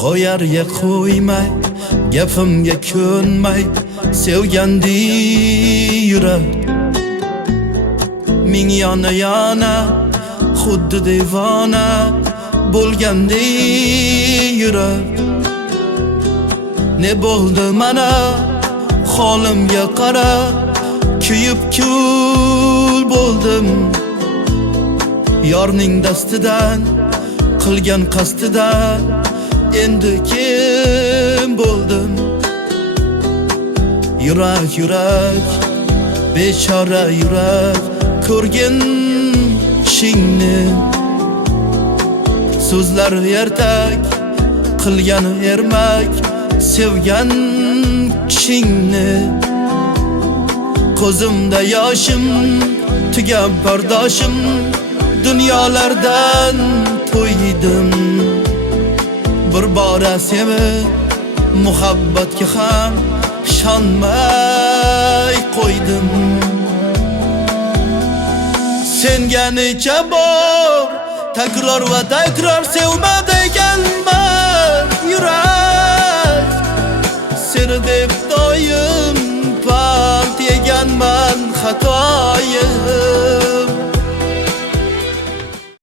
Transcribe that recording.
qo'yarga qo'ymay, gapimga ko'nmay sevgandi yurak. Ming yana xuddi devona bo'lgandi yurak. Ne bo'ldi mana holimga qara, kuyib kul bo'ldim. Yorning dastidan qilgan qasdidan endi kim bo'ldim? Yurak yurak, bechora yurak, ko'rgin kishingni. So'zlari ertak, qilgani ermak, sevgan kishingni. Ko'zimda yoshim, tugab bardoshim, dunyolardan to'ydim. Bir bora sevib, muhabbatga ham ishonmay qo'ydim. Senga necha bor takror va takror sevma deganman yurak. Seni deb doim pand yeganman xatoyim.